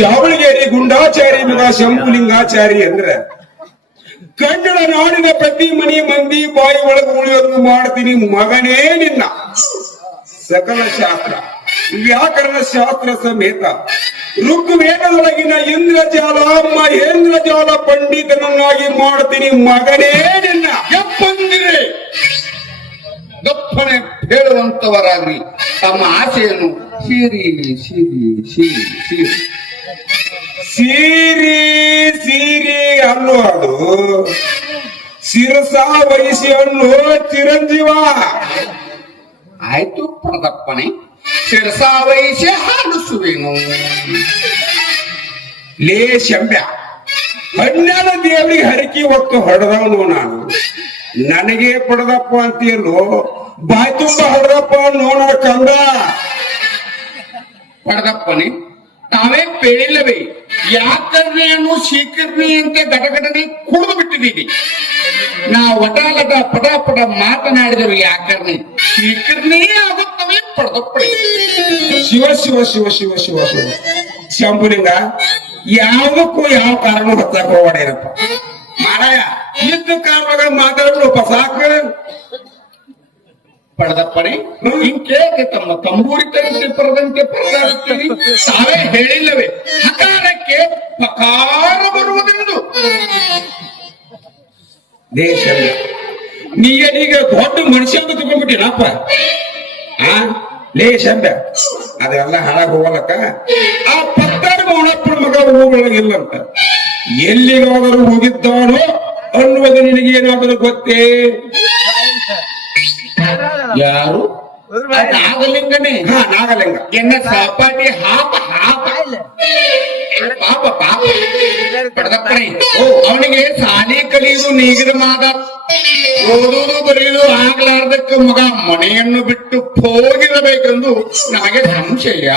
ಜಾವಳಗೇರಿ ಗುಂಡಾಚಾರಿ ಮಗ ಶಂಭುಲಿಂಗಾಚಾರಿ ಅಂದ್ರ ಕನ್ನಡ ನಾಡಿನ ಪ್ರತಿ ಮನಿ ಮಂದಿ ಬಾಯಿ ಒಳಗೆ ಉಳಿಯೋದು ಮಾಡ್ತೀನಿ ಮಗನೇ ನಿನ್ನ ಸಕಲ ಶಾಸ್ತ್ರ ವ್ಯಾಕರಣ ಶಾಸ್ತ್ರ ಸಮೇತ ಋಗ್ವೇದದೊಳಗಿನ ಇಂದ್ರಜಾಲ ಮಹೇಂದ್ರಜಾಲ ಪಂಡಿತನನ್ನಾಗಿ ಮಾಡ್ತೀನಿ ಮಗನೇ ನಿನ್ನ ಎಪ್ಪಂದಿರೆ ಗಪ್ಪನೆ ಹೇಳುವಂತವರಾಗಿ ತಮ್ಮ ಆಸೆಯನ್ನು ಸೀರಿ ಸೀರಿ ಸೀರಿ ಸೀರಿ ಸೀರಿ ಸೀರಿ ಅನ್ನೋ ಅದು ಶಿರಸ ವಹಿಸಿ ಅನ್ನೋ ಚಿರಂಜೀವ ಆಯ್ತು ಪರದಪ್ಪನೆ ಶಿರಸಾವಹಿಸಿ ಹಾಡಿಸುವೆನು. ಲೇ ಶಂಬ್ಯ ಹನ್ನೆರಡ ದೇವರಿಗೆ ಹರಕಿ ಹೊತ್ತು ಹೊಡೆದವನು ನಾನು ನನಗೆ ಪಡೆದಪ್ಪ ಅಂತೀಯಲ್ಲೋ ಬಾಯ್ ತುಂಬ ಹೊಡೆದಪ್ಪ ನೋಡ ಕಂದ ಪರದಪ್ಪನೆ ತಾವೇ ಪೇಳಿಲ್ಲವೇ ಯಾಕರ್ಣಿಯನ್ನು ಶೀಕರ್ಣಿ ಅಂತ ಘಟಘಟನೆ ಕುಡಿದು ಬಿಟ್ಟಿದ್ದೀವಿ. ನಾ ವಟಾಲಟ ಪಟ ಪಟ ಮಾತನಾಡಿದರು ಯಾಕರ್ಣಿ ಶೀಕರ್ಣಿ ಆಗುತ್ತವೆ ಪಡೆದಪ್ಪಣೆ. ಶಿವ ಶಿವ ಶಿವ ಶಿವ ಶಿವ ಶಿವ ಶಂಭುಲಿಂಗ ಯಾವುದಕ್ಕೂ ಯಾವ ಕಾರಣ ಹೊತ್ತಾಕ ಹೋಗಡೇನಪ್ಪ ಮಾರಾಯ ಇದ್ದ ಕಾರಣಗಳು ಮಾತಾಡ್ಬಿಡಪ್ಪ ಸಾಕು. ಪಡೆದಪ್ಪಣೆ ಇಂಕೇಕೆ ತಮ್ಮ ತಂಬೂರಿತರಂತೆ ಪರದಂತೆ ಪರದಾಡುತ್ತೀರಿ? ತಾವೇ ಹೇಳಿಲ್ಲವೇ ಹಕಾರಕ್ಕೆ ಪಕಾರ ಬರುವುದೆಂದು. ದೇಶ ನೀಗ ದೊಡ್ಡ ಮನುಷ್ಯ ಅಂತ ತಗೊಂಡ್ಬಿಟ್ಟಿನಪ್ಪ ಆ ಲೇ ಶಂಬ ಅದೆಲ್ಲ ಹಾಳಾಗ ಹೋಗಲಕ್ಕ ಆ ಪತ್ತಾರ ಮೌನಪ್ಪನ ಮಗ ಹೂಗಳಾಗಿಲ್ಲಂತ ಎಲ್ಲಿಗಾದರೂ ಹೋಗಿದ್ದಾನೋ ಅನ್ನುವುದು ನಿನಗೇನಾದರೂ ಗೊತ್ತೇ? ಯಾರು? ನಾಗಲಿಂಗನೇ. ಹಾ ನಾಗಲಿಂಗ ಎನ್ನ ಸಹಪಾಠಿ ಹಾಪ ಹಾಪ ಪಾಪ ಪಾಪ ಪಡೆದಪ್ಪಣೆ ಅವನಿಗೆ ಶಾಲೆ ಕಲಿಯುವುದು ನೀಗಿದ ಮಾದ ಓದುವುದು ಬರೆಯುವುದು ಆಗ್ಲಾರ್ದಕ್ಕೆ ಮಗ ಮನೆಯನ್ನು ಬಿಟ್ಟು ಹೋಗಿರಬೇಕೆಂದು ನನಗೆ ಸಂಶಯ.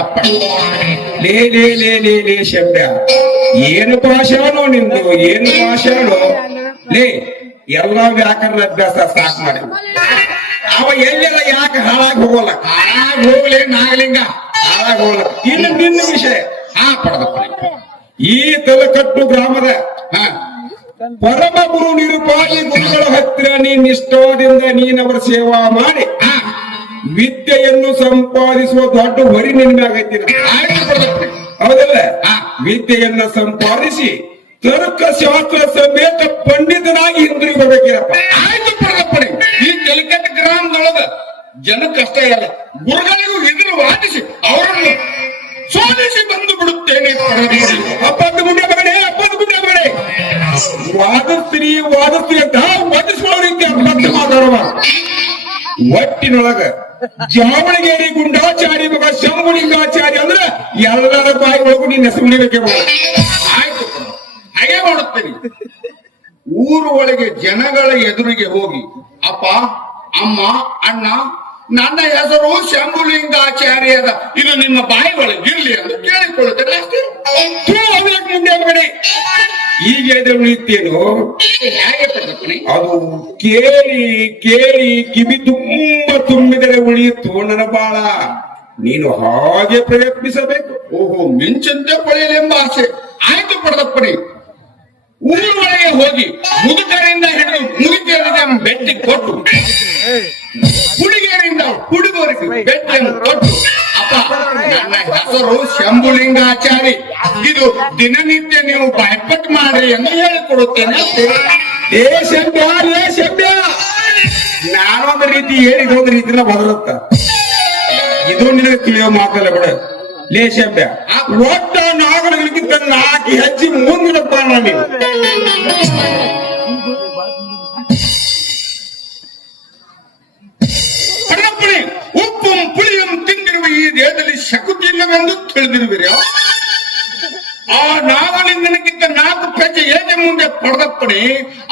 ಲೇ ಲೇ ಲೇ ಲೇ ಲೇ ಶಬ್ದ ಏನು ಭಾಷಾನೋ ನಿಂದು ಏನು ಭಾಷಾನೋ ಲೇ ಎಲ್ಲಾ ವ್ಯಾಕರಣ ಅಭ್ಯಾಸ ಸಾಕು ಮಾಡಿ ಅವ ಎಲ್ಲೆಲ್ಲ ಯಾಕೆ ಹಾಳಾಗಿ ಹೋಗಲ್ಲ ಹಾಳಾಗಿ ಹೋಗ್ಲೇ ನಾಗಲಿಂಗ ಹಾಳಾಗಿ ಹೋಗಲ್ಲ. ಇನ್ನು ನಿನ್ನ ವಿಷಯ ಹಾ ಪಡೆದಪ್ಪಣೆ ಈ ತಲಕಟ್ಟು ಗ್ರಾಮದ ಹಾ ಪರಮ ಗುರು ನಿರುಪಾದಿ ಗುರುಗಳ ಹತ್ತಿರ ನೀನ್ ಇಷ್ಟದಿಂದ ನೀನವರ ಸೇವಾ ಮಾಡಿ ಹಾ ವಿದ್ಯೆಯನ್ನು ಸಂಪಾದಿಸುವ ದೊಡ್ಡ ಹೊರಿ ನಿನ್ ಮ್ಯಾಗೈತಿ. ಆಯ್ತು ಪಡೆದಪ್ಪಣೆ. ಹೌದಲ್ಲ ಹಾ ವಿದ್ಯೆಯನ್ನ ಸಂಪಾದಿಸಿ ತರ್ಕಶಾಸ್ತ್ರ ಸಮೇತ ಪಂಡಿತನಾಗಿ ಹಿಂದಿರುಗಬೇಕಿರಪ್ಪ. ಆಯ್ತು ಪಡೆದಪ್ಪಣೆ. ಈ ಕಲಿಕಟ್ಟ ಗ್ರಾಮದೊಳಗ ಜನಕ್ಕಷ್ಟೇ ಅಲ್ಲ ಗುರುಗಳಿಗೂ ಎದುರು ವಾದಿಸಿ ಅವರನ್ನು ಸೋಲಿಸಿ ಬಂದು ಬಿಡುತ್ತೇನೆ. ಅಪ್ಪದ ಮುಂದೆ ಮಗನೇ ಅಪ್ಪದ ಮುಂದೆ ಮಗನೇ ವಾದಿಸ್ತೀರಿ ವಾದಿಸ್ತೀರಿ ಅಂತ ವಾದಿಸುವ ರೀತಿ ಅರ್ಥ ಮಾತಾಡುವ ಒಟ್ಟಿನೊಳಗ ಜಾವಳಗೇರಿ ಗುಂಡಾಚಾರಿ ಮಗ ಶಂಭುಲಿಂಗಾಚಾರಿ ಅಂದ್ರ ಎಲ್ಲರ ಬಾಯಿ ಒಳಗೂ ನೀನ್ ಹೆಸರು ಉಳಿಬೇಕೆ. ಆಯ್ತು ಹಾಗೆ ಮಾಡುತ್ತೇನೆ. ಊರು ಒಳಗೆ ಜನಗಳ ಎದುರಿಗೆ ಹೋಗಿ ಅಪ್ಪ ಅಮ್ಮ ಅಣ್ಣ ನನ್ನ ಹೆಸರು ಶಂಭುಲಿಂಗಾಚಾರ್ಯದ ಇದು ನಿಮ್ಮ ಬಾಯಿ ಒಳಗೆ ಇರ್ಲಿ ಎಂದು ಕೇಳಿಕೊಳ್ಳುತ್ತೇನೆ ಅಷ್ಟೇ. ಮುಂದೆ ಮಗನೇ ಈಗ ಉಳಿತೇನು ಹೇಗೆ ಪಡೆದಪ್ಪಣೆ? ಅದು ಕೇಳಿ ಕೇಳಿ ಕಿವಿ ತುಂಬಿದರೆ ಉಳಿಯಿತು ನನ್ನ ಬಾಳ. ನೀನು ಹಾಗೆ ಪ್ರಯತ್ನಿಸಬೇಕು. ಓಹೋ ಮಿಂಚಂತೆ ಪಡೆಯಲೆಂಬ ಆಸೆ. ಆಯ್ತು ಪಡೆದಪ್ಪಣೆ. ಊರೊಳಗೆ ಹೋಗಿ ಮುದುಕರಿಂದ ಹಿಡಿದು ಮುದುಕರಿಗೆ ಬೆಟ್ಟಿ ಕೊಟ್ಟು ಹುಡುಗಿಯರಿಂದ ಹುಡುಗರಿಗೆ ಬೆಟ್ಟನ್ನು ಕೊಟ್ಟು ಅಪ್ಪ ನನ್ನ ಹೆಸರು ಶಂಭುಲಿಂಗಾಚಾರಿ ಇದು ದಿನನಿತ್ಯ ನೀವು ಬಾಯ್ಪಟ್ ಮಾಡ್ರಿ ಎಂದು ಹೇಳಿಕೊಡುತ್ತೇನೆ. ಏ ಶಬ್ದ ಏ ಶಬ್ದ ನಾನೊಂದು ರೀತಿ ಹೇಳಿದೊಂದು ರೀತಿನ ಬದಲತ್ತ ಇದು ನಿನಗೆ ತಿಳಿಯೋ ಮಾತಲ್ಲ ಬಿಡ. ಲೇ ಶಬ್ದ ಒಟ್ಟ ನಾಗರಿಕರಿಗಿಂತ 4 ಹೆಜ್ಜೆ ಮುಂದಿನಪ್ಪ ನೀವು. ಪಡೆದಪ್ಪಣೆ ಉಪ್ಪು ಪುಳಿಯಂ ತಿಂದಿರುವ ಈ ದೇಹದಲ್ಲಿ ಶಕುತಿ ಇಲ್ಲವೆಂದು ತಿಳಿದಿರುವಿರಿ. ಆ ನಾಗಲಿಂಗನಕ್ಕಿಂತ 4 ಹೆಜ್ಜೆ ಹೆಜ್ಜೆ ಮುಂದೆ ಪಡೆದಪ್ಪಣೆ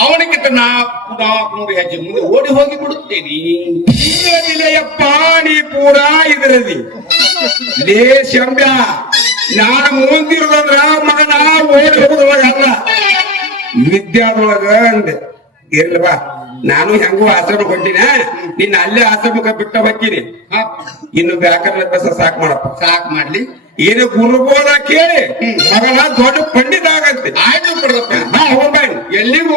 ಅವನಿಗಿಂತ 400 ಹೆಜ್ಜೆ ಮುಂದೆ ಓಡಿ ಹೋಗಿ ಬಿಡುತ್ತೇನೆ. ಇಲ್ಲದಿಲ್ಲಯ್ಯಪ್ಪ ನೀ ಪೂರಾ ಇದರದಿ. ಲೇ ಶಂಬ್ಯ ನಾನು ಮುಂದಿರೋದಂದ್ರ ಮಗನ ಓಡಿ ಹೋಗೋದ್ರೊಳಗ ಅಲ್ಲ ವಿದ್ಯಾದೊಳಗ ಅಂದೆ ಇರ್ಲ್ವಾ ನಾನು ಹೆಂಗೋ ಆಶ್ರಮ ಕೊಟ್ಟಿನ ನಿನ್ನ ಅಲ್ಲೇ ಆಶ್ರಮಕ್ಕೆ ಬಿಟ್ಟ ಹೋಗ್ತೀನಿ. ಇನ್ನು ವ್ಯಾಕರಣ ಅಭ್ಯಾಸ ಸಾಕ್ ಮಾಡಪ್ಪ. ಸಾಕ್ ಮಾಡ್ಲಿ. ಏನು ಗುರುಬೋಧ ಕೇಳಿ ಮಗನ ದೊಡ್ಡ ಪಂಡಿತ ಆಗಂತೆ. ಆಯ್ತು ಬಿಡ್ರಪ್ಪ. ಹೋಗ್ಬಾಯಿ ಎಲ್ಲಿಗೂ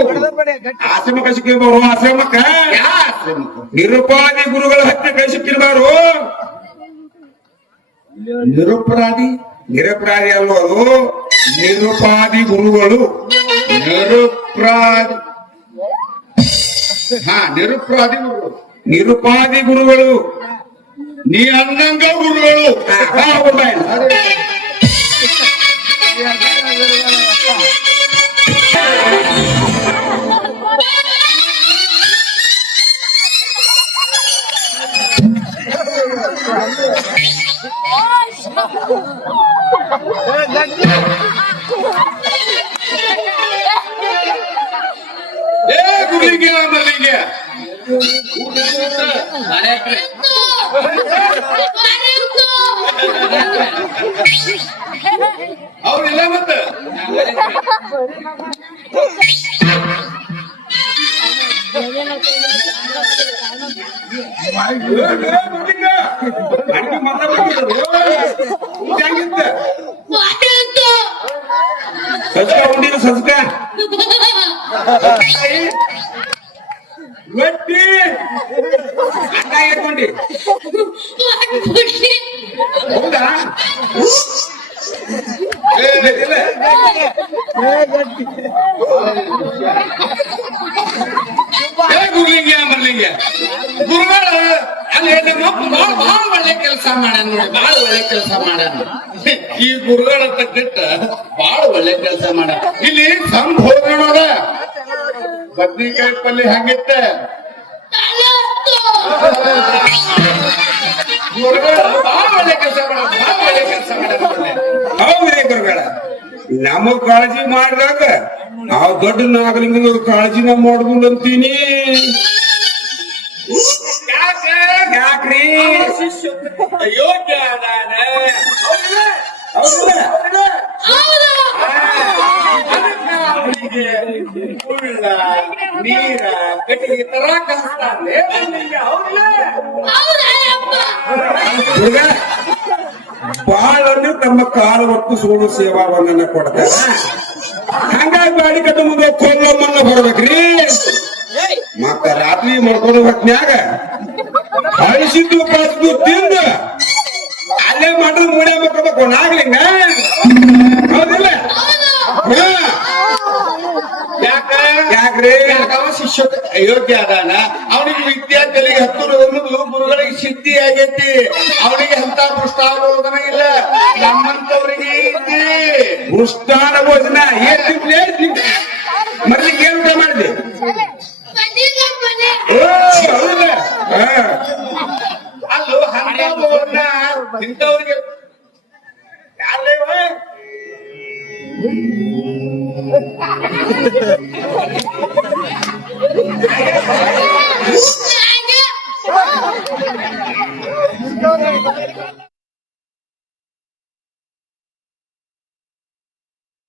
ಆಶ್ರಮ ಕಳಿಸಿಕಿರ್ಬಾರು. ಆಶ್ರಮಕ್ಕ ಯಾವ ಆಶ್ರಮಕ್ಕೆ? ನಿರುಪಾದಿ ಗುರುಗಳ ಹತ್ತಿರ ಕಳಿಸಿಕಿರ್ಬಾರು. ನಿರುಪರಾಧಿ ನಿರಪರಾಧಿ ಅಲ್ವ ಅದು, ನಿರುಪಾದಿ ಗುರುಗಳು. ನಿರುಪರಾಧಿ. ನಿರುಪರಾಧಿ ಗುರುಗಳು. ನಿರುಪಾದಿ ಗುರುಗಳು ನೀ ಅನ್ನಂಗ ಗುರುಗಳು. ಹೋಗ್ಬಾಯಿ ಗುರುವಿಗೆ ಮಲ್ಲಿಗೆ ಅವ್ರಿಲ್ಲ ಮತ್ತ ಸಜ್ಕ ಉಂಡಿನ ಸಜ್ಕ ಗಟ್ಟಿ ಅನ್ನ ಇಟ್ಕೊಂಡಿ. ಹೌದಾ? ಗುರುಲಿಂಗ ಮಲ್ಲಿಂಗ ಗುರುಗಳು ಅಲ್ಲಿ ಬಹಳ ಒಳ್ಳೆ ಕೆಲಸ ಮಾಡ್ಯಾನ ನೋಡಿ. ಬಹಳ ಒಳ್ಳೆ ಕೆಲಸ ಮಾಡ್ಯಾನ ಈ ಗುರುಗಳಂತ ಕೆಟ್ಟ ಬಹಳ ಒಳ್ಳೆ ಕೆಲಸ ಮಾಡ್ಯಾನ. ಇಲ್ಲಿ ಸಂಭೋಗನೋದ ಬದ್ನಿಕಾಯಿ ಪಲ್ಯ ಹಂಗಿತ್ತ ಗುರುಗಳು ಬಹಳ ಒಳ್ಳೆ ಕೆಲಸ ಮಾಡ್ಯಾರ. ಬಹಳ ಒಳ್ಳೆ ಕೆಲಸ ಮಾಡ್ಯಾರ. ಹೌದ್ರಿ ಗುರುಗಳ, ನಮಗ್ ಕಾಳಜಿ ಮಾಡಿದಾಗ ನಾವು ದೊಡ್ಡ ನಾಗಲಿಂಗ ಕಾಳಜಿನ ಮಾಡುದು ಅಂತೀನಿ. ಯಾಕ್ರಿ ಯೋಗ್ಯ ನೀರ ಕಟ್ಟಿಗೆ ತರ ಕಲಿಸ್ತಾರೆ. ಬಾಳನ್ನು ತಮ್ಮ ಕಾಲು ಒಟ್ಟು ಸೋಡು ಸೇವಾವನ್ನ ಕೊಡ್ತಾರ. ಹಂಗಾಗಿ ಬಾಡಿ ಕಟ್ಟ ಮುಂದೆ ಕೊಲ್ಲಮ್ಮನ್ನ ಬರ್ಬೇಕ್ರಿ. ಮತ್ತ ರಾತ್ರಿ ಮಾಡ್ಕೊಂಡು ಹೊತ್ನ್ಯಾಗ ಅಳಿಸಿದ್ದು ಪಾಸಿದ್ದು ತಿಂದು ಅಲ್ಲೇ ಮಾಡಿದ್ ಮೂಡೆ ಮಾಡ್ಕೋಬೇಕು ನಾಗ್ಲಿಂಗ. ಹೌದಿಲ್ಲ? ಯಾಕ್ರಿ ಅವ ಶಿಷ್ಯ ಅಯೋಗ್ಯ ಅದಾನ. ಅವನಿಗೆ ವಿದ್ಯಾರ್ಥಿಗಳಿಗೆ ಹತ್ತು ಅನ್ನೋದು ಗುರುಗಳಿಗೆ ಸಿದ್ಧಿ ಆಗೈತಿ. ಅವನಿಗೆ ಅಂತ ಪೃಷ್ಠಾವಲೋಕನ ಇಲ್ಲ. ನಮ್ಮಂತವರಿಗೆ ಐತಿ ಪೃಷ್ಠಾನ ಭೋಜನ. ಮರ್ಲಿಕ್ಕೆ ಏನ್ ಊಟ ಮಾಡಿದೆ? ಅಲ್ಲೂ ಅಂತ ಇಂಥವ್ರಿಗೆ ಯಾರೇ Thank you.